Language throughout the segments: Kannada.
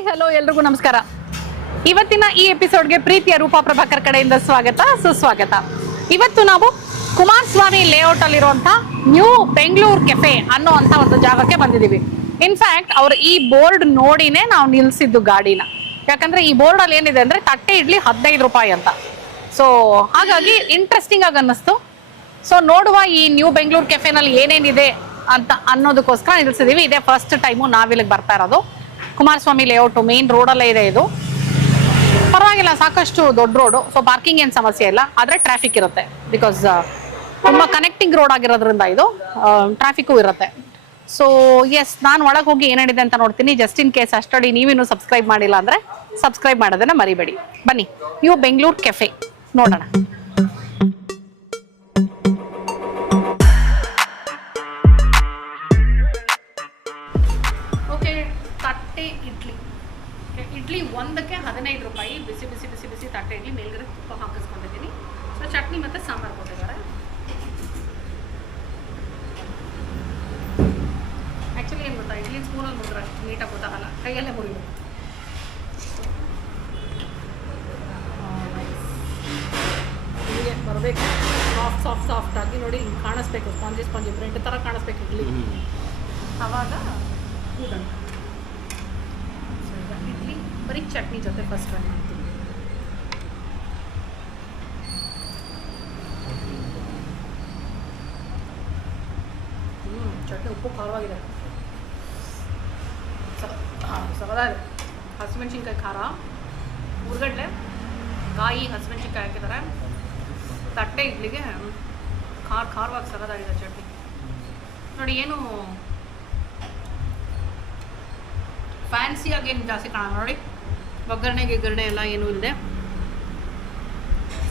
ಹಾಯ್ ಹಲೋ ಎಲ್ರಿಗೂ ನಮಸ್ಕಾರ. ಇವತ್ತಿನ ಈ ಎಪಿಸೋಡ್ಗೆ ಪ್ರೀತಿಯ ರೂಪಾ ಪ್ರಭಾಕರ್ ಕಡೆಯಿಂದ ಸ್ವಾಗತ ಸುಸ್ವಾಗತ. ಇವತ್ತು ನಾವು ಕುಮಾರಸ್ವಾಮಿ ಲೇಔಟ್ ಅಲ್ಲಿರುವಂತ ನ್ಯೂ ಬೆಂಗಳೂರು ಕೆಫೆ ಅನ್ನುವಂತ ಒಂದು ಜಾಗಕ್ಕೆ ಬಂದಿದ್ದೀವಿ. ಇನ್ಫ್ಯಾಕ್ಟ್ ಅವ್ರು ಈ ಬೋರ್ಡ್ ನೋಡಿನೇ ನಾವು ನಿಲ್ಸಿದ್ದು ಗಾಡಿನ. ಯಾಕಂದ್ರೆ ಈ ಬೋರ್ಡ್ ಅಲ್ಲಿ ಏನಿದೆ ಅಂದ್ರೆ ತಟ್ಟೆ ಇಡ್ಲಿ 15 ರೂಪಾಯಿ ಅಂತ. ಸೊ ಹಾಗಾಗಿ ಇಂಟ್ರೆಸ್ಟಿಂಗ್ ಆಗಿ ಅನ್ನಿಸ್ತು. ಸೊ ನೋಡುವ ಈ ನ್ಯೂ ಬೆಂಗಳೂರು ಕೆಫೆನಲ್ಲಿ ಏನೇನಿದೆ ಅಂತ ಅನ್ನೋದಕ್ಕೋಸ್ಕರ ನಿಲ್ಸಿದೀವಿ. ಇದೇ ಫಸ್ಟ್ ಟೈಮು ನಾವಿಲ್ಲಿಗೆ ಬರ್ತಾ ಇರೋದು. ಕುಮಾರಸ್ವಾಮಿ ಲೇಔಟ್ ಮೇನ್ ರೋಡಲ್ಲೇ ಇದೆ ಇದು. ಪರವಾಗಿಲ್ಲ, ಸಾಕಷ್ಟು ದೊಡ್ಡ ರೋಡು. ಸೊ ಪಾರ್ಕಿಂಗ್ ಏನು ಸಮಸ್ಯೆ ಇಲ್ಲ, ಆದರೆ ಟ್ರಾಫಿಕ್ ಇರುತ್ತೆ. ಬಿಕಾಸ್ ತುಂಬ ಕನೆಕ್ಟಿಂಗ್ ರೋಡ್ ಆಗಿರೋದ್ರಿಂದ ಇದು ಟ್ರಾಫಿಕ್ಕು ಇರುತ್ತೆ. ಸೊ ಎಸ್, ನಾನು ಒಳಗೆ ಹೋಗಿ ಏನೇನಿದೆ ಅಂತ ನೋಡ್ತೀನಿ. ಜಸ್ಟ್ ಇನ್ ಕೇಸ್ ಅಷ್ಟಡಿ ನೀವಿನ್ನೂ ಸಬ್ಸ್ಕ್ರೈಬ್ ಮಾಡಿಲ್ಲ ಅಂದರೆ ಸಬ್ಸ್ಕ್ರೈಬ್ ಮಾಡೋದನ್ನ ಮರಿಬೇಡಿ. ಬನ್ನಿ, ನ್ಯೂ ಬೆಂಗಳೂರು ಕೆಫೆ ನೋಡೋಣ. ತಟ್ಟೆ ಇಡ್ಲಿ ಒಂದಕ್ಕೆ 15 ರೂಪಾಯಿ. ಬಿಸಿ ಬಿಸಿ ಬಿಸಿ ಬಿಸಿ ತಟ್ಟೆ ಇಡ್ಲಿ, ಮೇಲ್ಗಡೆ ತುಪ್ಪ ಹಾಕಿಸ್ಕೊಂಡಿದ್ದೀನಿ. ಸೊ ಚಟ್ನಿ ಮತ್ತು ಸಾಂಬಾರು ಕೊಟ್ಟಿದ್ದಾರೆ. ಆ್ಯಕ್ಚುಲಿ ಏನು ಗೊತ್ತಾ, ಇಡ್ಲಿ ಸ್ಪೂನಲ್ಲಿ ಮುಗಿದ್ರೆ ಅಷ್ಟು ನೀಟಾಗಿ ಗೊತ್ತಾಗಲ್ಲ, ಕೈಯಲ್ಲೇ ಮುರಿಬೇಕು. ಇಲ್ಲಿಗೆ ಬರಬೇಕು, ಸಾಫ್ಟ್ ಸಾಫ್ಟ್ ಸಾಫ್ಟ್ ಆಗಿ ನೋಡಿ, ಹಿಂಗೆ ಕಾಣಿಸ್ಬೇಕು. ಸ್ಪಾಂಜಿ ಸ್ಪಾಂಜಿ ಬ್ರೆಡ್ ಥರ ಕಾಣಿಸ್ಬೇಕು ಇಡ್ಲಿ. ಆವಾಗ ಕೂಡೋಣ. ಇಡ್ಲಿ ಬರೀ ಚಟ್ನಿ ಜೊತೆ ಫಸ್ಟ್ ಟ್ರೈ ಮಾಡ್ತೀನಿ. ಚಟ್ನಿ ಉಪ್ಪು ಖಾರವಾಗಿದೆ, ಸಗದಾಗಿದೆ. ಹಸಿಮೆಣ್ಸಿನ್ಕಾಯಿ ಖಾರ, ಉರ್ಗಡ್ಲೆ, ಕಾಯಿ, ಹಸಿಮೆಣ್ಸಿನ್ಕಾಯಿ ಹಾಕಿದ್ದಾರೆ. ತಟ್ಟೆ ಇಡ್ಲಿಗೆ ಖಾರವಾಗಿ ಸಗದಾಗಿದೆ ಚಟ್ನಿ. ನೋಡಿ, ಏನು ಫ್ಯಾನ್ಸಿಯಾಗಿ ಏನು ಜಾಸ್ತಿ ಕಾಣಲ್ಲ ನೋಡಿ. ಒಗ್ಗರಣೆ ಗಿಗ್ಗರಣೆ ಎಲ್ಲ ಏನೂ ಇಲ್ಲದೆ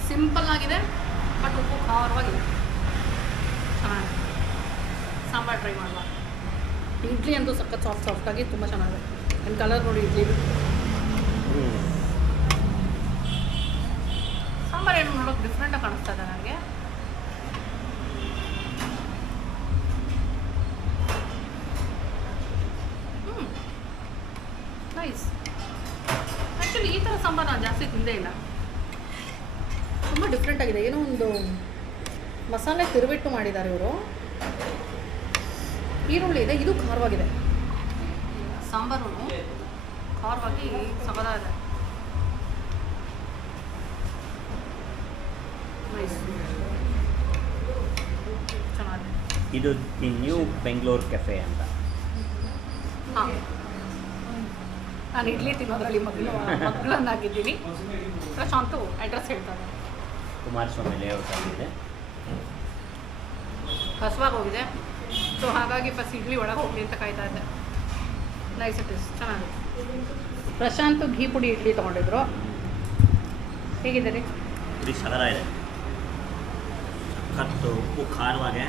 ಸಿಂಪಲ್ ಆಗಿದೆ, ಬಟ್ ಉಪ್ಪು ಖಾರವಾಗಿದೆ. ಚೆನ್ನಾಗಿದೆ. ಸಾಂಬಾರು ಟ್ರೈ ಮಾಡುವ. ಇಡ್ಲಿ ಅಂತೂ ಸಖತ್ ಸಾಫ್ಟ್ ಸಾಫ್ಟಾಗಿ ತುಂಬ ಚೆನ್ನಾಗಿದೆ. ನನ್ನ ಕಲರ್ ನೋಡಿ ಇಡ್ಲಿ. ಸಾಂಬಾರು ಏನು ನೋಡೋಕೆ ಡಿಫ್ರೆಂಟಾಗಿ ಕಾಣಿಸ್ತಾ ಇದೆ ನನಗೆ. ನೈಸ್. ಆ್ಯಕ್ಚುಲಿ ಈ ಥರ ಸಾಂಬಾರು ನಾನು ಜಾಸ್ತಿ ತಿಂದೇ ಇಲ್ಲ. ತುಂಬ ಡಿಫ್ರೆಂಟ್ ಆಗಿದೆ. ಏನೋ ಒಂದು ಮಸಾಲೆ ತಿರುವಿಟ್ಟು ಮಾಡಿದ್ದಾರೆ ಇವರು. ಈರುಳ್ಳಿ ಇದೆ, ಇದು ಖಾರವಾಗಿದೆ. ಸಾಂಬಾರು ಖಾರವಾಗಿ ಸಗದಾಗಿದೆ. ನೈಸ್, ಚೆನ್ನಾಗಿದೆ. ಇದು ದಿ ನ್ಯೂ ಬೆಂಗಳೂರು ಕೆಫೆ ಅಂತ. ಹಾಂ, ನಾನು ಇಡ್ಲಿ ತಿನ್ನೋದ್ರಲ್ಲಿ ಮಗಳನ್ನಾಗಿದ್ದೀನಿ. ಪ್ರಶಾಂತು ಅಡ್ರೆಸ್ ಹೇಳ್ತಾರೆ. ಕುಮಾರಸ್ವಾಮಿ ಲೇಔಟ್ ಆಗಿದೆ. ಹಸುವಾಗಿ ಹೋಗಿದೆ. ಸೊ ಹಾಗಾಗಿ ಫಸ್ಟ್ ಇಡ್ಲಿ ಒಳಗೆ ಹೋಗಲಿ ಅಂತ ಕಾಯ್ತಾ ಇದ್ದೆ. ನೈಸ್ ಇಟ್ ಇಸ್, ಚೆನ್ನಾಗಿದೆ. ಪ್ರಶಾಂತು ಘೀ ಪುಡಿ ಇಡ್ಲಿ ತೊಗೊಂಡಿದ್ರು. ಹೇಗಿದೆ ರೀ? ಪುಡಿ ಸಗರ ಇದೆ, ಸಖತ್ತು ಉಪ್ಪು ಖಾರವಾಗೆ.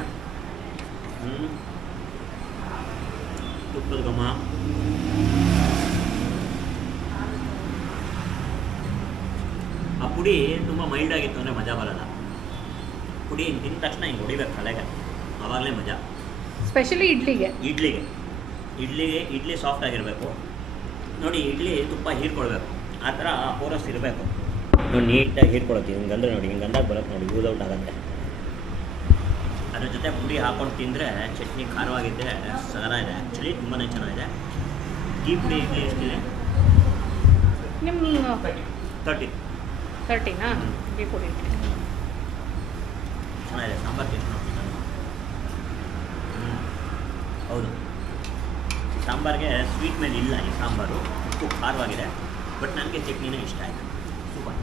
ತುಪ್ಪದ ಘಮ. ಆ ಪುಡಿ ತುಂಬ ಮೈಲ್ಡ್ ಆಗಿತ್ತು ಅಂದರೆ ಮಜಾ ಬರಲ್ಲ. ಪುಡಿ ತಿಂದ ತಕ್ಷಣ ಹಿಂಗೆ ಹೊಡಿಬೇಕು ತಲೆಗೆ, ಆವಾಗಲೇ ಮಜಾ. ಸ್ಪೆಷಲಿ ಇಡ್ಲಿ ಸಾಫ್ಟ್ ಆಗಿರಬೇಕು ನೋಡಿ. ಇಡ್ಲಿ ತುಪ್ಪ ಹೀರ್ಕೊಳ್ಬೇಕು, ಆ ಥರ ಪೋರಸ್ ಇರಬೇಕು ನೋಡಿ. ನೀಟಾಗಿ ಹೀರ್ಕೊಳತ್ತೀವಿ ಹಿಂಗಂದ್ರೆ ನೋಡಿ, ಹಿಂಗಂದಾಗ ಬರುತ್ತೆ ನೋಡಿ, ಯೂಸ್ ಔಟ್ ಆಗುತ್ತೆ. ಅದ್ರ ಜೊತೆ ಪುಡಿ ಹಾಕೊಂಡು ತಿಂದರೆ ಚಟ್ನಿ ಖಾರವಾಗಿದ್ದರೆ ಸಗರ ಇದೆ. ಆ್ಯಕ್ಚುಲಿ ತುಂಬಾ ಚೆನ್ನಾಗಿದೆ. ಟೀ ಪುಡಿ ಇಡ್ಲಿ ಎಷ್ಟಿದೆ? ನಿಮ್ಮ 30ನಾ? ಟೀ ಪುಡಿ ಇಡ್ಲಿ ಚೆನ್ನಾಗಿದೆ. ಸಾಂಬಾರು ಟೇಸ್ಟ್ ಮಾಡ್ತೀನಿ. ಹೌದು, ಸಾಂಬಾರಿಗೆ ಸ್ವೀಟ್ ಮೇಲೆ ಇಲ್ಲ ಈ ಸಾಂಬಾರು. ಉಪ್ಪು ಖಾರವಾಗಿದೆ, ಬಟ್ ನನಗೆ ಚಟ್ನಿನೇ ಇಷ್ಟ ಆಯಿತು. ಸೂಪರ್.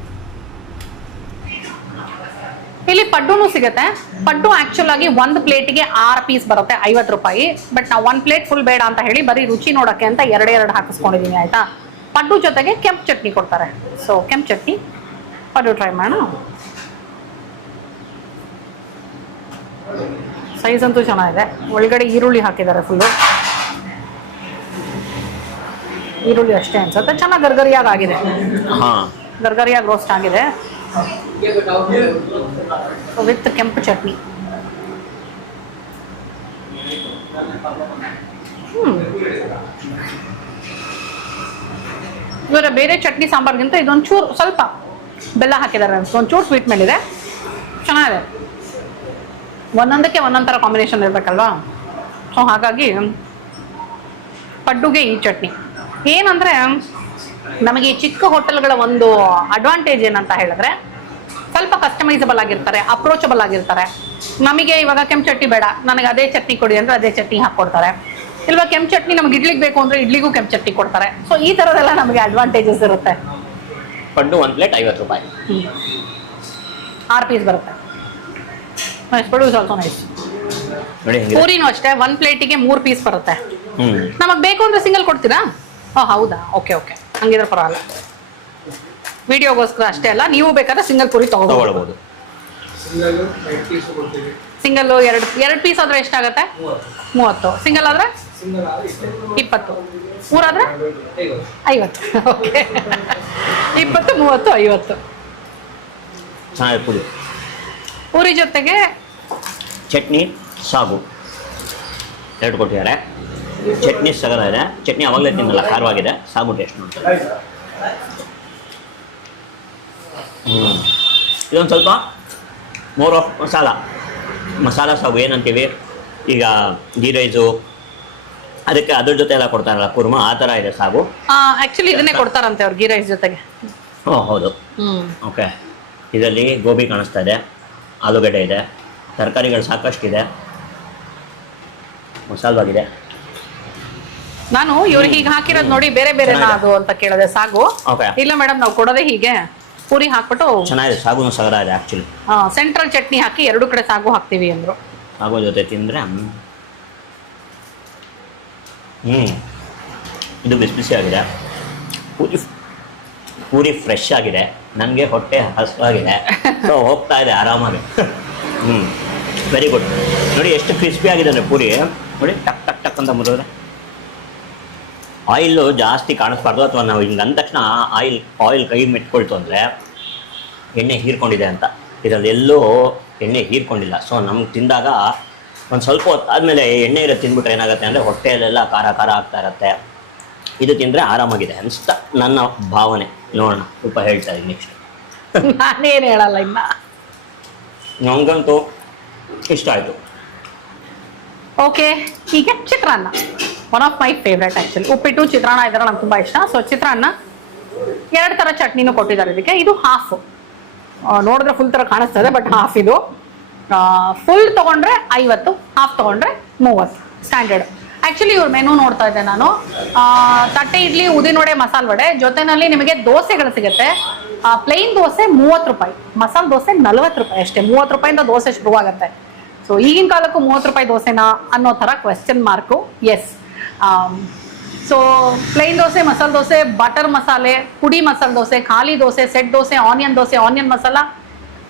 ಇಲ್ಲಿ ಪಡ್ಡುನೂ ಸಿಗುತ್ತೆ. ಪಡ್ಡು ಆ್ಯಕ್ಚುಲ್ ಆಗಿ ಒಂದು ಪ್ಲೇಟಿಗೆ 6 ಪೀಸ್ ಬರುತ್ತೆ, 50 ರೂಪಾಯಿ. ಬಟ್ ನಾವು 1 ಪ್ಲೇಟ್ ಫುಲ್ ಬೇಡ ಅಂತ ಹೇಳಿ ಬರೀ ರುಚಿ ನೋಡೋಕ್ಕೆ ಅಂತ 2 ಹಾಕಿಸ್ಕೊಂಡಿದ್ದೀನಿ. ಆಯಿತಾ? ಪಡ್ಡು ಜೊತೆಗೆ ಕೆಂಪು ಚಟ್ನಿ ಕೊಡ್ತಾರೆ. ಸೊ ಕೆಂಪು ಚಟ್ನಿ ಪಡ್ಡು ಟ್ರೈ ಮಾಡೋಣ. ಸೈಜ್ ಅಂತೂ ಚೆನ್ನಾಗಿದೆ. ಒಳಗಡೆ ಈರುಳ್ಳಿ ಹಾಕಿದ್ದಾರೆ ಫುಲ್ಲು. ಈರುಳ್ಳಿ ಅಷ್ಟೇ ಅನ್ಸುತ್ತೆ. ಚೆನ್ನಾಗಿ ಗರ್ಗರಿಯಾಗಿ ಆಗಿದೆ. ಹಾಂ, ಗರ್ಗರಿಯಾಗಿ ರೋಸ್ಟ್ ಆಗಿದೆ ವಿತ್ ಕೆಂಪು ಚಟ್ನಿ. ಇವರ ಬೇರೆ ಚಟ್ನಿ ಸಾಂಬಾರ್ಗಿಂತ ಇದೊಂಚೂರು ಸ್ವಲ್ಪ ಬೆಲ್ಲ ಹಾಕಿದ್ದಾರೆ ಅನ್ಸುತ್ತೆ, ಒಂಚೂರು ಸ್ವೀಟ್ ಮೇಲಿದೆ, ಚೆನ್ನಾಗಿದೆ. ಒಂದೊಂದಕ್ಕೆ ಒಂದೊಂದು ಥರ ಕಾಂಬಿನೇಷನ್ ಇರಬೇಕಲ್ವಾ, ಸೊ ಹಾಗಾಗಿ ಪಡ್ಡುಗೆ ಈ ಚಟ್ನಿ. ಏನಂದರೆ ನಮಗೆ ಈ ಚಿಕ್ಕ ಹೋಟೆಲ್ಗಳ ಒಂದು ಅಡ್ವಾಂಟೇಜ್ ಏನಂತ ಹೇಳಿದ್ರೆ ಸ್ವಲ್ಪ ಕಸ್ಟಮೈಸಬಲ್ ಆಗಿರ್ತಾರೆ, ಅಪ್ರೋಚಬಲ್ ಆಗಿರ್ತಾರೆ. ನಮಗೆ ಇವಾಗ ಕೆಂಪು ಚಟ್ನಿ ಬೇಡ, ನನಗೆ ಅದೇ ಚಟ್ನಿ ಕೊಡಿ ಅಂದರೆ ಅದೇ ಚಟ್ನಿ ಹಾಕ್ಕೊಡ್ತಾರೆ. ಇಲ್ವಾ ಕೆಂಪು ಚಟ್ನಿ ನಮ್ಗೆ ಇಡ್ಲಿಗೆ ಬೇಕು ಅಂದರೆ ಇಡ್ಲಿಗೂ ಕೆಂಪು ಚಟ್ನಿ ಕೊಡ್ತಾರೆ. ಸೊ ಈ ಥರದೆಲ್ಲ ನಮಗೆ ಅಡ್ವಾಂಟೇಜಸ್ ಇರುತ್ತೆ. ಪಡ್ಡು 1 ಪ್ಲೇಟ್ 50 ರೂಪಾಯಿ, 6 ಪೀಸ್ ಬರುತ್ತೆ. ಪಡ್ಡು ಇಸ್ ಆಲ್ಸೋ ನೈಸ್. ನೋಡಿ ಪೂರಿನೂ ಅಷ್ಟೇ 1 ಪ್ಲೇಟಿಗೆ 3 ಪೀಸ್ ಬರುತ್ತೆ. ನಮಗೆ ಬೇಕು ಅಂದರೆ ಸಿಂಗಲ್ ಕೊಡ್ತೀರಾ? ಹೌದಾ, ಓಕೆ ಓಕೆ, ಹಂಗಿದ್ರೆ ಪರವಾಗಿಲ್ಲ. ವಿಡಿಯೋಗೋಸ್ಕರ ಅಷ್ಟೇ ಅಲ್ಲ, ನೀವು ಬೇಕಾದ್ರೆ ಸಿಂಗಲ್ ಪೂರಿ ತಗೊಳ್ಬೋದು. ಸಿಂಗಲ್ 2 ಪೀಸ್ ಆದ್ರೆ ಎಷ್ಟಾಗತ್ತೆ? 30. ಸಿಂಗಲ್ ಆದ್ರೆ 20, 3 ಆದ್ರೆ 50. ಓಕೆ, 20, 30, 50. ಪುರಿ ಪೂರಿ ಜೊತೆಗೆ ಚಟ್ನಿ ಸಾಗು 2 ಕೊಟ್ಟಿದ್ದಾರೆ. ಚಟ್ನಿ ಸಗದ ಇದೆ, ಚಟ್ನಿ ಅವಾಗಲೇ ತಿನ್ನಲ್ಲ, ಖಾರವಾಗಿದೆ. ಸಾಗು ಟೇಸ್ಟ್ ಮಾಡ್ತಾರೆ. ಇದೊಂದು ಸ್ವಲ್ಪ ಮೋರ್ ಆಫ್ ಮಸಾಲ ಸಾಗು ಏನಂತೀವಿ ಈಗ ಗೀ ರೈಸು, ಅದಕ್ಕೆ ಅದ್ರ ಜೊತೆ ಎಲ್ಲ ಕೊಡ್ತಾರಲ್ಲ ಕುರ್ಮ, ಆ ಥರ ಇದೆ ಸಾಗು. ಆ್ಯಕ್ಚುಲಿ ಇದನ್ನೇ ಕೊಡ್ತಾರಂತೆ ಅವ್ರು ಗೀ ರೈಸ್ ಜೊತೆಗೆ. ಹೌದು. ಓಕೆ, ಇದರಲ್ಲಿ ಗೋಬಿ ಕಾಣಿಸ್ತಾ ಇದೆ, ಆಲೂಗಡ್ಡೆ ಇದೆ, ತರಕಾರಿಗಳು ಸಾಕಷ್ಟಿದೆ, ಮಸಾಲವಾಗಿದೆ. ನಾನು ಇವ್ರು ಹೀಗೆ ಹಾಕಿರೋದು ನೋಡಿ ಬೇರೆ ಬೇರೆನಾ ಅದು ಅಂತ ಕೇಳಿದೆ. ಸಾಗು ಇಲ್ಲ ಮೇಡಮ್, ನಾವು ಕೊಡೋದೇ ಹೀಗೆ ಪೂರಿ ಹಾಕ್ಬಿಟ್ಟು. ಚೆನ್ನಾಗಿದೆ, ಸಾಗುನು ಸಗರ ಇದೆ ಆ್ಯಕ್ಚುಲಿ. ಸೆಂಟ್ರಲ್ ಚಟ್ನಿ ಹಾಕಿ 2 ಕಡೆ ಸಾಗು ಹಾಕ್ತೀವಿ ಅಂದರು. ಸಾಗು ಜೊತೆ ತಿಂದರೆ ಇದು ಬಿಸಿ ಬಿಸಿ ಆಗಿದೆ. ಪೂರಿ ಫ್ರೆಶ್ ಆಗಿದೆ, ನನಗೆ ಹೊಟ್ಟೆ ಹಸಿವಾಗಿದೆ, ಸೊ ಹೋಗ್ತಾ ಇದೆ ಆರಾಮಾಗಿ. Very good. ನೋಡಿ ಎಷ್ಟು ಕ್ರಿಸ್ಪಿ ಆಗಿದೆ ಅಂದರೆ ಪೂರಿ, ನೋಡಿ ಟಕ್ ಟಕ್ ಟಕ್ ಅಂತ ಮುರಿದ್ರೆ. ಆಯಿಲು ಜಾಸ್ತಿ ಕಾಣಿಸ್ಬಾರ್ದು, ಅಥವಾ ನಾವು ಹಿಂಗೆ ಅಂದ ತಕ್ಷಣ ಆಯಿಲ್ ಕೈ ಮೆಟ್ಕೊಳ್ತು ಅಂದರೆ ಎಣ್ಣೆ ಹೀರ್ಕೊಂಡಿದೆ ಅಂತ. ಇದರಲ್ಲಿ ಎಲ್ಲೂ ಎಣ್ಣೆ ಹೀರ್ಕೊಂಡಿಲ್ಲ. ಸೊ ನಮ್ಗೆ ತಿಂದಾಗ ಒಂದು ಸ್ವಲ್ಪ ಹೊತ್ತು ಆದಮೇಲೆ ಎಣ್ಣೆ ಇರೋದು ತಿಂದ್ಬಿಟ್ರೆ ಏನಾಗುತ್ತೆ ಅಂದರೆ ಹೊಟ್ಟೆಯಲ್ಲೆಲ್ಲ ಖಾರ ಖಾರ ಆಗ್ತಾ ಇರುತ್ತೆ. ಇದು ತಿಂದರೆ ಆರಾಮಾಗಿದೆ ಅನಿಸ್ತಾ ನನ್ನ ಭಾವನೆ. ನೋಡೋಣ, ಸ್ವಲ್ಪ ಹೇಳ್ತಾ ಇದ್ದೀನಿ ನೆಕ್ಸ್ಟ್. ನಾನೇನು ಹೇಳಲ್ಲ ಇನ್ನ. ನನಗಂತೂ ಇಷ್ಟ ಆಯಿತು. ಓಕೆ, ಈಗ chitranna, one of my favourite actually. Uppittu chitranna ಇದ್ರೆ ನಂಗೆ ತುಂಬ ಇಷ್ಟ. ಸೊ ಚಿತ್ರಾನ್ನ 2 ಥರ ಚಟ್ನಿನೂ ಕೊಟ್ಟಿದ್ದಾರೆ ಇದಕ್ಕೆ. ಇದು ಹಾಫ್, ನೋಡಿದ್ರೆ ಫುಲ್ ಥರ ಕಾಣಿಸ್ತದೆ, ಬಟ್ ಹಾಫ್ ಇದು. ಫುಲ್ ತೊಗೊಂಡ್ರೆ 50, ಹಾಫ್ ತೊಗೊಂಡ್ರೆ 30 ಸ್ಟ್ಯಾಂಡರ್ಡ್. ಆ್ಯಕ್ಚುಲಿ ಇವ್ರ ಮೆನು ನೋಡ್ತಾ ಇದ್ದೆ ನಾನು. ತಟ್ಟೆ ಇಡ್ಲಿ, ಉದಿನವಡೆ, ಮಸಾಲೆ ವಡೆ ಜೊತೆನಲ್ಲಿ ನಿಮಗೆ ದೋಸೆಗಳು ಸಿಗುತ್ತೆ. ಪ್ಲೈನ್ ದೋಸೆ 30 ರೂಪಾಯಿ, ಮಸಾಲೆ ದೋಸೆ 40 ರೂಪಾಯಿ ಅಷ್ಟೇ. 30 ರೂಪಾಯಿಂದ ದೋಸೆ ಶುರುವಾಗುತ್ತೆ. ಸೊ ಈಗಿನ ಕಾಲಕ್ಕೂ 30 ರೂಪಾಯಿ ದೋಸೆನಾ ಅನ್ನೋ ಥರ question mark. Yes. So plain dosa, masala dosa, butter masala, podi masala dosa, ಖಾಲಿ dosa, set dosa, onion dosa, onion masala,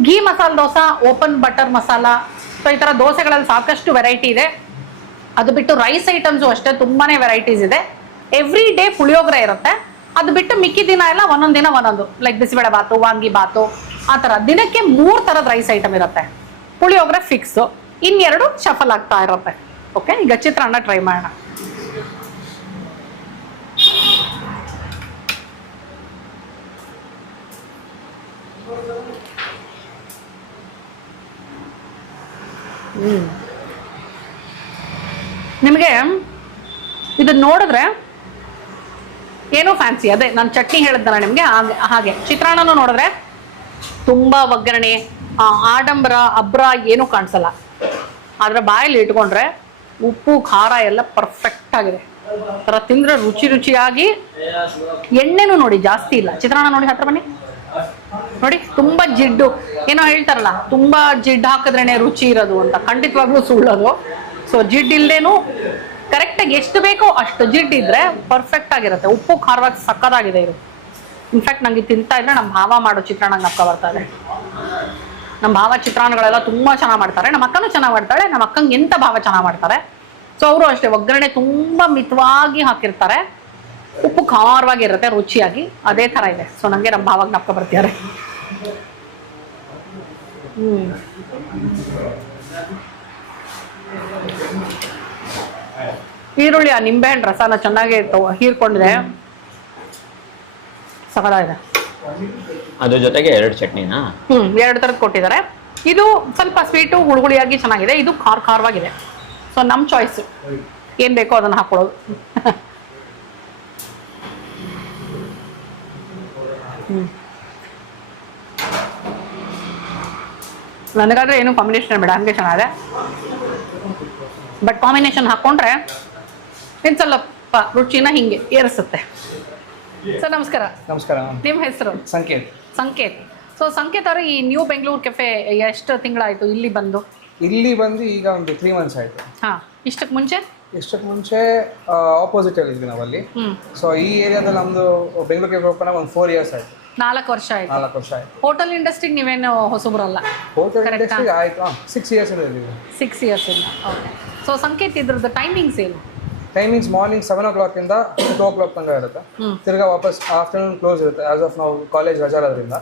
ghee masala dosa, open butter masala. So ಈ ಥರ ದೋಸೆಗಳಲ್ಲಿ ಸಾಕಷ್ಟು ವೆರೈಟಿ ಇದೆ. ಅದು ಬಿಟ್ಟು ರೈಸ್ ಐಟಮ್ಸು ಅಷ್ಟೇ ತುಂಬಾ ವೆರೈಟೀಸ್ ಇದೆ. ಎವ್ರಿ ಡೇ ಪುಳಿಯೋಗರೆ ಇರುತ್ತೆ. ಅದು ಬಿಟ್ಟು ಮಿಕ್ಕಿ ದಿನ ಎಲ್ಲ ಒಂದೊಂದು ದಿನ ಒಂದೊಂದು, ಲೈಕ್ ಬಿಸಿಬೇಳೆ ಬಾತು, ವಾಂಗಿ ಬಾತು, ಆ ಥರ ದಿನಕ್ಕೆ 3 ಥರದ ರೈಸ್ ಐಟಮ್ ಇರುತ್ತೆ. ಪುಳಿಯೋಗರೆ ಫಿಕ್ಸು, ಇನ್ನೆರಡು ಶಫಲ್ ಆಗ್ತಾ ಇರುತ್ತೆ. ಓಕೆ, ಈಗ ಚಿತ್ರಾನ್ನ ಟ್ರೈ ಮಾಡೋಣ. ನಿಮಗೆ ಇದು ನೋಡಿದ್ರೆ ಏನೋ ಫ್ಯಾನ್ಸಿ, ಅದೇ ನಾನು ಚಟ್ನಿ ಹೇಳಿದ್ನಲ್ಲ ನಿಮಗೆ, ಹಾಗೆ ಚಿತ್ರಾನ್ನನೂ ನೋಡಿದ್ರೆ ತುಂಬ ಒಗ್ಗರಣೆ, ಆಡಂಬರ, ಅಬ್ರ ಏನೂ ಕಾಣಿಸಲ್ಲ. ಆದರೆ ಬಾಯಲ್ಲಿ ಇಟ್ಕೊಂಡ್ರೆ ಉಪ್ಪು ಖಾರ ಎಲ್ಲ ಪರ್ಫೆಕ್ಟ್ ಆಗಿದೆ. ಥರ ತಿಂದರೆ ರುಚಿಯಾಗಿ. ಎಣ್ಣೆನೂ ನೋಡಿ ಜಾಸ್ತಿ ಇಲ್ಲ. ಚಿತ್ರಾನ್ನ ನೋಡಿ, ಹತ್ರ ಬನ್ನಿ ನೋಡಿ. ತುಂಬ ಜಿಡ್ಡು, ಏನೋ ಹೇಳ್ತಾರಲ್ಲ, ತುಂಬ ಜಿಡ್ಡು ಹಾಕಿದ್ರೇನೆ ರುಚಿ ಇರೋದು ಅಂತ. ಖಂಡಿತವಾಗ್ಲೂ ಸುಳ್ಳೋದು. ಸೊ ಜಿಡ್ಡಿಲ್ದೇನು ಕರೆಕ್ಟಾಗಿ ಎಷ್ಟು ಬೇಕೋ ಅಷ್ಟು ಜಿಡ್ಡಿದ್ರೆ ಪರ್ಫೆಕ್ಟ್ ಆಗಿರುತ್ತೆ. ಉಪ್ಪು ಖಾರವಾಗಿ ಸಕ್ಕದಾಗಿದೆ ಇದು. ಇನ್ಫ್ಯಾಕ್ಟ್ ನನಗೆ ತಿಂತಾ ಇದ್ರೆ ನಮ್ಮ ಭಾವ ಮಾಡೋ ಚಿತ್ರಾನ್ನ ನಕ್ಕ ಬರ್ತಾ ಇದೆ. ನಮ್ಮ ಭಾವ ಚಿತ್ರಾನ್ನಗಳೆಲ್ಲ ತುಂಬ ಚೆನ್ನಾಗಿ ಮಾಡ್ತಾರೆ. ನಮ್ಮ ಅಕ್ಕನೂ ಚೆನ್ನಾಗಿ ಮಾಡ್ತಾಳೆ. ನಮ್ಮ ಅಕ್ಕಂಗೆ ಎಂಥ ಭಾವ ಚೆನ್ನಾಗಿ ಮಾಡ್ತಾರೆ. ಸೊ ಅವರು ಅಷ್ಟೇ ಒಗ್ಗರಣೆ ತುಂಬ ಮಿತವಾಗಿ ಹಾಕಿರ್ತಾರೆ, ಉಪ್ಪು ಖಾರವಾಗಿರುತ್ತೆ, ರುಚಿಯಾಗಿ. ಅದೇ ಥರ ಇದೆ. ಸೊ ನನಗೆ ನಮ್ಮ ಭಾವಾಗ ನಕ್ಕ ಬರ್ತಿದ್ದಾರೆ. ಈರುಳ್ಳಿ, ಆ ನಿಂಬೆಹಣ್ಣು ರಸನ ಚೆನ್ನಾಗಿ ಹೀರ್ಕೊಂಡಿದೆ. ಸಕಲಾಗಿದೆ. ಅದ್ರ ಜೊತೆಗೆ 2 ಚಟ್ನಿನಾ? 2 ಥರದ್ದು ಕೊಟ್ಟಿದ್ದಾರೆ. ಇದು ಸ್ವಲ್ಪ ಸ್ವೀಟು ಹುಳುಗುಳಿಯಾಗಿ ಚೆನ್ನಾಗಿದೆ, ಇದು ಖಾರವಾಗಿದೆ. ಸೊ ನಮ್ಮ ಚಾಯ್ಸು, ಏನು ಬೇಕೋ ಅದನ್ನು ಹಾಕೊಳ್ಳೋದು. ನನಗಾದ್ರೆ ಏನು ಕಾಂಬಿನೇಷನ್ ಬೇಡ, ಹಂಗೆ ಚೆನ್ನಾಗಿದೆ. ಬಟ್ ಕಾಂಬಿನೇಷನ್ ಹಾಕ್ಕೊಂಡ್ರೆ ಇನ್ನು ಸ್ವಲ್ಪ ರುಚಿನ ಹಿಂಗೆ ಏರಿಸುತ್ತೆ. ಸರ್ ನಮಸ್ಕಾರ. ನಮಸ್ಕಾರ. ನಿಮ್ಮ ಹೆಸರು? ಸಂಕೇತ್. ಸಂಕೇತ್. ಸೊ ಸಂಕೇತ್ ಅವರು ಈ ನ್ಯೂ ಬೆಂಗಳೂರು ಕೆಫೆ ಎಷ್ಟು ತಿಂಗಳಾಯಿತು ಇಲ್ಲಿ ಬಂದು? ಇಲ್ಲಿ ಬಂದು ಈಗ ಒಂದು 3 months ಆಯಿತು. ಹಾಂ, ಇಷ್ಟಕ್ಕೆ ಮುಂಚೆ ಆಪೋಸಿಟ್ ಅಲ್ಲಿ ಇದ್ವಿ ನಾವಲ್ಲಿ. ಸೊ ಈ ಏರಿಯಾದಲ್ಲಿ ನಮ್ಮದು ಬೆಂಗಳೂರು ಕೆಫೆ ಓಪನ್ ಆಗಿ ಒಂದು 4 years ಆಯಿತು. 4 ವರ್ಷ ಆಯಿತು. 4 ವರ್ಷ ಆಯಿತು. ಹೋಟೆಲ್ ಇಂಡಸ್ಟ್ರಿಗೆ ನೀವೇನು ಹೊಸಬರಲ್ಲ? ಹೋಟೆಲ್ ಇಂಡಸ್ಟ್ರಿಗೆ ಆಯಿತು 6 years ಇಂದ ಇದ್ದೀವಿ. 6 years ಇಂದ. ಓಕೆ. ಸೊ ಸಂಕೇತ್ ಇದ್ರದ್ದು ಟೈಮಿಂಗ್ಸ್ ಏನು? ಟೈಮಿಂಗ್ಸ್ ಮಾರ್ನಿಂಗ್ 7 o'clock ಇಂದ 2 o'clock ತನಕ ಇರುತ್ತೆ. ತಿರ್ಗಾ ವಾಪಸ್ ಆಫ್ಟರ್ನೂನ್ ಕ್ಲೋಸ್ ಇರುತ್ತೆ ಆಸ್ ಆಫ್ ನಾವು ಕಾಲೇಜ್ ರಜಾ ಇರೋದ್ರಿಂದ.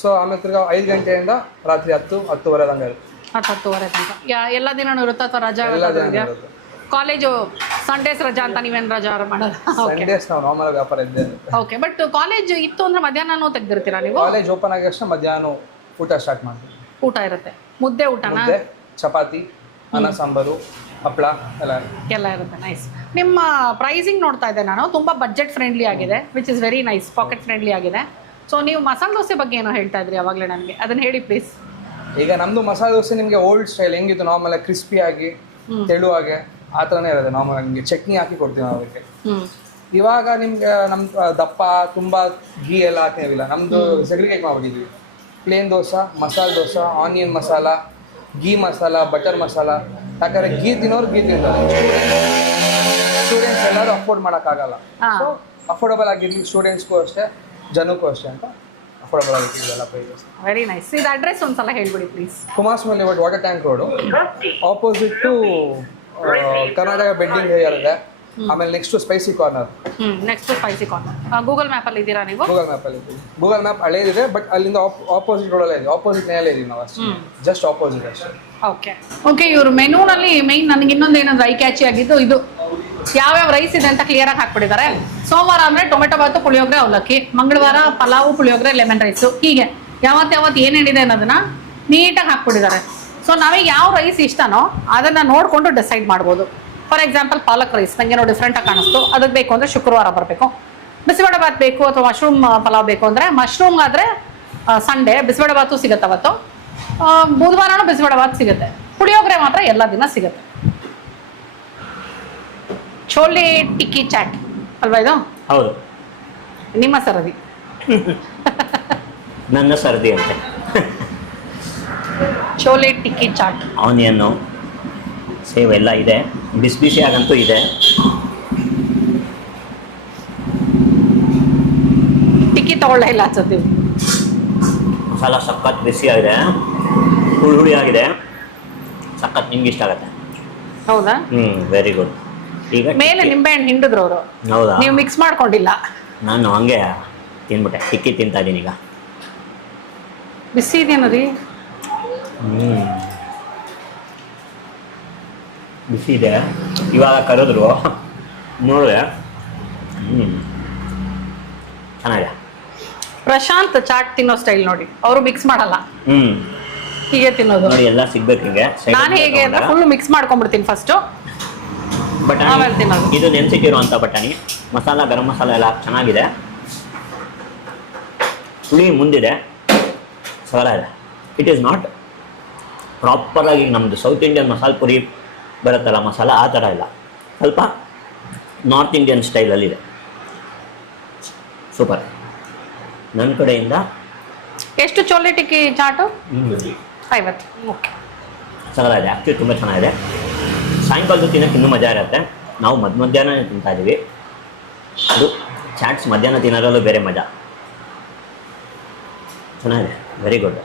ಸೊ ಆಮೇಲೆ ತಿರ್ಗಾ 5 ಗಂಟೆಯಿಂದ ರಾತ್ರಿ 10-10:30 ತನಕ ಇರುತ್ತೆ. 10-10:30 ತನಕ ಎಲ್ಲ ದಿನನೂ ಇರುತ್ತಾ ಅಥವಾ ರಜಾ? ಎಲ್ಲ ದಿನ ಇರುತ್ತೆ. ಕಾಲೇಜು ಸಂಡೇಸ್ ರಜಾ ಅಂತ ನೀವೇನು ರಜಾ ಮಾಡಲ್ಲ? ಸಂಡೇಸ್ ನಾವು ನಾರ್ಮಲ್ ವ್ಯಾಪಾರ ಇದ್ದೇ ಇರುತ್ತೆ. ಓಕೆ. ಬಟ್ ಕಾಲೇಜ್ ಇತ್ತು ಅಂದ್ರೆ ಮಧ್ಯಾಹ್ನನೂ ತೆಗ್ದಿರ್ತೀರಾ ನೀವು? ಕಾಲೇಜ್ ಓಪನ್ ಆಗಿ ಅಷ್ಟೇ ಮಧ್ಯಾಹ್ನ ಊಟ ಸ್ಟಾರ್ಟ್ ಮಾಡ್ತೀವಿ. ಊಟ ಇರುತ್ತೆ, ಮುದ್ದೆ ಊಟನ? ಮುದ್ದೆ, ಚಪಾತಿ, ಅನ್ನ ಸಾಂಬಾರು, ಹಪ್ಪಳ ಎಲ್ಲ ಇರುತ್ತೆ. ನೈಸ್. ನಿಮ್ಮ ಪ್ರೈಸಿಂಗ್ ನೋಡ್ತಾ ಇದ್ದೆ ನಾನು, ತುಂಬ ಬಜೆಟ್ ಫ್ರೆಂಡ್ಲಿ ಆಗಿದೆ, which is very nice. Packet friendly ಆಗಿದೆ. ಸೊ ನೀವು ಮಸಾಲೆ ದೋಸೆ ಬಗ್ಗೆ ಏನೋ ಹೇಳ್ತಾ ಇದ್ರಿ ಅವಾಗಲೇ, ನನಗೆ ಅದನ್ನು ಹೇಳಿ ಪ್ಲೀಸ್. ಈಗ ನಮ್ಮದು ಮಸಾಲೆ ದೋಸೆ ನಿಮಗೆ ಓಲ್ಡ್ ಸ್ಟೈಲ್ ಹೆಂಗಿತ್ತು, ನಾರ್ಮಲ್ ಆಗಿ ಕ್ರಿಸ್ಪಿಯಾಗಿ ತೆಳುವಾಗೆ ಆ ಥರನೇ ಇರುತ್ತೆ. ನಾರ್ಮಲ್ ಆಗಿ ನಿಮಗೆ ಚಟ್ನಿ ಹಾಕಿ ಕೊಡ್ತೀವಿ ನಾವು ಅದಕ್ಕೆ. ಇವಾಗ ನಿಮ್ಗೆ ನಮ್ಮ ದಪ್ಪ ತುಂಬ ಗೀ ಎಲ್ಲ ಹಾಕಿಲ್ಲ, ನಮ್ಮದು segregate ಮಾಡಿಬಿಟ್ಟಿದ್ವಿ. Plane dosa, masala dosa, onion masala, ghee masala, butter masala. ಯಾಕಂದರೆ ಗೀ ತಿನ್ನೋರು ಗೀ ತಿಂತಾರೆ, ಸ್ಟೂಡೆಂಟ್ಸ್ ಎಲ್ಲರೂ ಅಫೋರ್ಡ್ ಮಾಡೋಕ್ಕಾಗಲ್ಲ. ಸೊ ಅಫೋರ್ಡಬಲ್ ಆಗಿರಲಿ ಸ್ಟೂಡೆಂಟ್ಸ್ಗೂ ಅಷ್ಟೇ, ಜನಕ್ಕೂ ಅಷ್ಟೇ ಅಂತ ಅಫೋರ್ಡಬಲ್ ಆಗಿರ್ತಿದೆಲ್ಲ ಪ್ರೈಸಸ್. Very nice. ಇದು ಅಡ್ರೆಸ್ ಒಂದ್ಸಲ ಹೇಳ್ಬಿಡಿ please. Kumaraswamy water tank road, opposite to Karnataka bedding area ಇದೆ. ಆಮೇಲೆ next spicy corner. Next spicy corner. Google ಮ್ಯಾಪಲ್ಲಿ ಇದ್ದೀರಾ ನೀವು? ಗೂಗಲ್ ಮ್ಯಾಪಲ್ಲಿ ಇದ್ದೀವಿ. ಗೂಗಲ್ ಮ್ಯಾಪ್ ಹಳೇದಿದೆ, ಬಟ್ ಅಲ್ಲಿಂದ ಆಪೋಸಿಟ್ ರೋಡಲ್ಲೇ ಇದೆ, ಆಪೋಸಿಟ್ ನೇಯಲ್ಲೇ ಇದೀವಿ ನಾವು ಅಷ್ಟೇ, ಜಸ್ಟ್ ಆಪೋಸಿಟ್ ಅಷ್ಟೇ. ಓಕೆ. ಇವ್ರ ಮೆನೂನಲ್ಲಿ ಮೈನ್ ನನಗೆ ಇನ್ನೊಂದು ಏನಂದ್ರೆ ಐ ಕ್ಯಾಚಿ ಆಗಿದ್ದು ಇದು ಯಾವ್ಯಾವ ರೈಸ್ ಇದೆ ಅಂತ ಕ್ಲಿಯರ್ ಆಗಿ ಹಾಕ್ಬಿಟ್ಟಿದ್ದಾರೆ. ಸೋಮವಾರ ಅಂದ್ರೆ ಟೊಮೆಟೊ ಬಾತು, ಪುಳಿಯೋಗರೆ, ಅವಲಕ್ಕಿ. ಮಂಗಳವಾರ ಪಲಾವು, ಪುಳಿಯೋಗರೆ, ಲೆಮನ್ ರೈಸು. ಹೀಗೆ ಯಾವತ್ತು ಏನೇನಿದೆ ಅನ್ನೋದನ್ನ ನೀಟಾಗಿ ಹಾಕ್ಬಿಟ್ಟಿದ್ದಾರೆ. ಸೊ ನಾವೀಗ ಯಾವ ರೈಸ್ ಇಷ್ಟನೋ ಅದನ್ನ ನೋಡಿಕೊಂಡು ಡಿಸೈಡ್ ಮಾಡ್ಬೋದು. ಫಾರ್ ಎಕ್ಸಾಂಪಲ್ ಪಾಲಕ್ ರೈಸ್ ನನಗೇನೋ ಡಿಫ್ರೆಂಟಾಗಿ ಕಾಣಿಸ್ತು, ಅದಕ್ಕೆ ಬೇಕು ಅಂದರೆ ಶುಕ್ರವಾರ ಬರಬೇಕು. ಬಿಸಿಬೇಳೆ ಬಾತ್ ಬೇಕು ಅಥವಾ ಮಶ್ರೂಮ್ ಪಲಾವ್ ಬೇಕು ಅಂದರೆ ಮಶ್ರೂಮ್ ಆದರೆ ಸಂಡೇ, ಬಿಸಿಬೇಳೆ ಬಾತು ಸಿಗುತ್ತೆ ಅವತ್ತು. ಬುಧವಾರನೂ ಬಿಸಿಬೇಳೆ ಬಾತ್ ಸಿಗುತ್ತೆ. ಪುಳಿಯೋಗರೆ ಮಾತ್ರ ಎಲ್ಲ ದಿನ ಸಿಗುತ್ತೆ. ಚೋಲೆ ಟಿಕ್ಕಿ ಚಾಟ್ ಅಲ್ವಾ ಇದು? ಹೌದು. ನಿಮ್ಮ ಸರದಿ. ನನ್ನ ಸರದಿ ಅಂತೆ. ಚೋಲೆ ಟಿಕ್ಕಿ ಚಾಟ್. ಆನಿಯನ್ನು, ಸೇವ್ ಎಲ್ಲ ಇದೆ, ಬಿಸಿ ಬಿಸಿಯಾಗಂತೂ ಇದೆ. ಟಿಕ್ಕಿ ತಗೊಳ್ಳ ಇಲ್ಲ ಅನ್ಸುತ್ತೀವಿ. ಮಸಾಲ ಸಖತ್ ಬಿಸಿಯಾಗಿದೆ, ಹುಳಿ ಆಗಿದೆ, ಸಖತ್ ನಿಮ್ಗೆ ಇಷ್ಟ ಆಗುತ್ತೆ. ಹೌದಾ? Very good. ಈಗ ಮೇಲೆ ನಿಂಬೆಹಣ್ಣು ಹಿಂಡಿದ್ರು ಅವರು. ಹೌದಾ? ನೀವು ಮಿಕ್ಸ್ ಮಾಡ್ಕೊಂಡಿಲ್ಲ. ನಾನು ಹಂಗೆ ತಿನ್ಬಿಟ್ಟೆ, ಟಿಕ್ಕಿ ತಿಂತಾ ಇದ್ದೀನಿ ಈಗ. ಬಿಸಿ ಇದೆಯೇನು ರೀ? ಬಿಸಿ ಇದೆ. ಇವಾಗ ಕರೆದ್ರು ನೋಡಿದೆ. ಚೆನ್ನಾಗಿದೆ. ಪ್ರಶಾಂತ್ ಚಾಟ್ ತಿನ್ನೋ ಸ್ಟೈಲ್ ನೋಡಿ, ಅವರು ಮಿಕ್ಸ್ ಮಾಡಲ್ಲ, ಹೀಗೆ ತಿನ್ನೋದು. ನೋಡಿ ಎಲ್ಲ ಸಿಗ್ಬೇಕು ಹಿಂಗೆ. ನಾನು ಹೇಗೆ ಅಂದ್ರೆ ಫುಲ್ ಮಿಕ್ಸ್ ಮಾಡ್ಕೊಂಡ್ಬಿಡ್ತೀನಿ ಫಸ್ಟು, ಬಟಾಣಿ ಆಮೇಲೆ ತಿನ್ನೋದು. ಇದು ನೆನೆಸಿಟ್ಟಿರುವಂಥ ಬಟಾಣಿ ಮಸಾಲ, ಗರಂ ಮಸಾಲ ಎಲ್ಲ ಚೆನ್ನಾಗಿದೆ. ಹುಳಿ ಮುಂದಿದೆ, ಸರ ಇದೆ. ಇಟ್ ಈಸ್ ನಾಟ್ ಪ್ರಾಪರಾಗಿ ನಮ್ಮದು ಸೌತ್ ಇಂಡಿಯನ್ ಮಸಾಲೆ ಪುರಿ ಬರುತ್ತಲ್ಲ ಮಸಾಲ, ಆ ಥರ ಇಲ್ಲ, ಸ್ವಲ್ಪ ನಾರ್ತ್ ಇಂಡಿಯನ್ ಸ್ಟೈಲಲ್ಲಿದೆ. ಸೂಪರ್. ನನ್ನ ಕಡೆಯಿಂದ ಎಷ್ಟು ಚೋಲೆ ಟಿಕ್ಕಿ ಚಾಟು? 50. ಓಕೆ. ಸಗಲ ಇದೆ, ಆ್ಯಕ್ಚುಲಿ ತುಂಬ ಚೆನ್ನಾಗಿದೆ. ಸಾಯಂಕಾಲದ ತಿನ್ನೋಕ್ಕೆ ಇನ್ನೂ ಮಜಾ ಇರುತ್ತೆ. ನಾವು ಮಧ್ಯಾಹ್ನ ತಿಂತಾ ಇದ್ದೀವಿ. ಅದು ಚಾಟ್ಸ್ ಮಧ್ಯಾಹ್ನ ತಿನ್ನೋದ್ರಲ್ಲೂ ಬೇರೆ ಮಜಾ. ಚೆನ್ನಾಗಿದೆ, ವೆರಿ ಗುಡ್.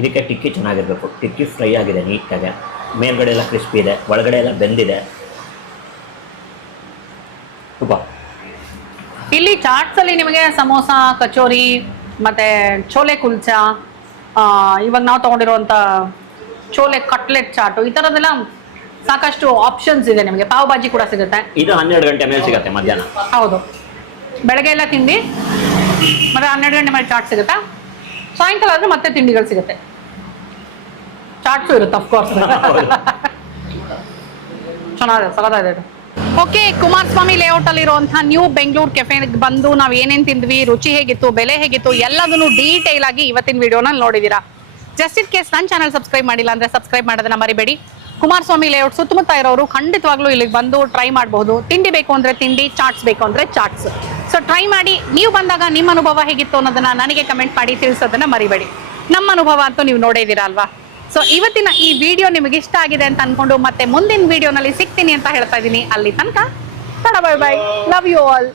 ಇದಕ್ಕೆ ಟಿಕ್ಕಿ ಚೆನ್ನಾಗಿರಬೇಕು. ಟಿಕ್ಕಿ ಫ್ರೈ ಆಗಿದೆ ನೀಟಾಗೆ, ಮೇಲ್ಗಡೆ ಎಲ್ಲ ಕ್ರಿಸ್ಪಿ ಇದೆ, ಒಳಗಡೆ ಎಲ್ಲ ಬೆಂದಿದೆ. ತುಂಬ ಇಲ್ಲಿ ಚಾಟ್ಸಲ್ಲಿ ನಿಮಗೆ ಸಮೋಸ, ಕಚೋರಿ, ಮತ್ತು ಚೋಲೆ ಕುಲ್ಚಾ, ಇವಾಗ ನಾವು ತೊಗೊಂಡಿರುವಂಥ ಚೋಲೆ ಕಟ್ಲೆಟ್ ಚಾಟು, ಈ ಥರದ್ದೆಲ್ಲ ಸಾಕಷ್ಟು ಆಪ್ಷನ್ಸ್ ಇದೆ ನಿಮಗೆ. ಪಾವ್ ಭಾಜಿ ಕೂಡ ಸಿಗುತ್ತೆ. ಇದು 12 ಗಂಟೆ ಮೇಲೆ ಸಿಗುತ್ತೆ ಮಧ್ಯಾಹ್ನ. ಹೌದು. ಬೆಳಗ್ಗೆ ಎಲ್ಲ ತಿಂದು ಮತ್ತೆ 12 ಗಂಟೆ ಮೇಲೆ ಚಾಟ್ ಸಿಗುತ್ತಾ, ಸಾಯಂಕಾಲ ಆದ್ರೆ ಮತ್ತೆ ತಿಂಡಿಗಳು ಸಿಗುತ್ತೆ, ಚಾಟ್ಸು ಇರುತ್ತೆ ಅಫ್ಕೋರ್ಸ್. ಚೆನ್ನಾಗಿದೆ, ಸಲದ ಇದೆ. ಓಕೆ, ಕುಮಾರಸ್ವಾಮಿ ಲೇಔಟ್ ಅಲ್ಲಿ ಇರುವಂತಹ ನ್ಯೂ ಬೆಂಗಳೂರು ಕೆಫೆಗೆ ಬಂದು ನಾವ್ ಏನೇನ್ ತಿಂದ್ವಿ, ರುಚಿ ಹೇಗಿತ್ತು, ಬೆಲೆ ಹೇಗಿತ್ತು ಎಲ್ಲದನ್ನು ಡೀಟೇಲ್ ಆಗಿ ಇವತ್ತಿನ ವಿಡಿಯೋನಲ್ಲಿ ನೋಡಿದೀರಾ. ಜಸ್ಟ್ ಇನ್ ಕೇಸ್ ನನ್ನ ಚಾನಲ್ ಸಬ್ಸ್ಕ್ರೈಬ್ ಮಾಡಿಲ್ಲ ಅಂದ್ರೆ ಸಬ್ಸ್ಕ್ರೈಬ್ ಮಾಡೋದನ್ನ ಮರಿಬೇಡಿ. ಕುಮಾರಸ್ವಾಮಿ ಲೇಔಟ್ ಸುತ್ತಮುತ್ತ ಇರೋರು ಖಂಡಿತವಾಗ್ಲೂ ಇಲ್ಲಿಗೆ ಬಂದು ಟ್ರೈ ಮಾಡಬಹುದು. ತಿಂಡಿ ಬೇಕು ಅಂದ್ರೆ ತಿಂಡಿ, ಚಾಟ್ಸ್ ಬೇಕು ಅಂದ್ರೆ ಚಾಟ್ಸ್. ಸೊ ಟ್ರೈ ಮಾಡಿ. ನೀವು ಬಂದಾಗ ನಿಮ್ಮ ಅನುಭವ ಹೇಗಿತ್ತು ಅನ್ನೋದನ್ನ ನನಗೆ ಕಮೆಂಟ್ ಮಾಡಿ ತಿಳಿಸೋದನ್ನ ಮರಿಬೇಡಿ. ನಮ್ಮ ಅನುಭವ ಅಂತೂ ನೀವು ನೋಡೇ ಇದ್ದೀರಾ ಅಲ್ವಾ. ಸೊ ಇವತ್ತಿನ ಈ ವಿಡಿಯೋ ನಿಮಗೆ ಇಷ್ಟ ಆಗಿದೆ ಅಂತ ಅನ್ಕೊಂಡು ಮತ್ತೆ ಮುಂದಿನ ವಿಡಿಯೋನಲ್ಲಿ ಸಿಗ್ತೀನಿ ಅಂತ ಹೇಳ್ತಾ ಇದ್ದೀನಿ. ಅಲ್ಲಿ ತನಕ bye bye, love you all.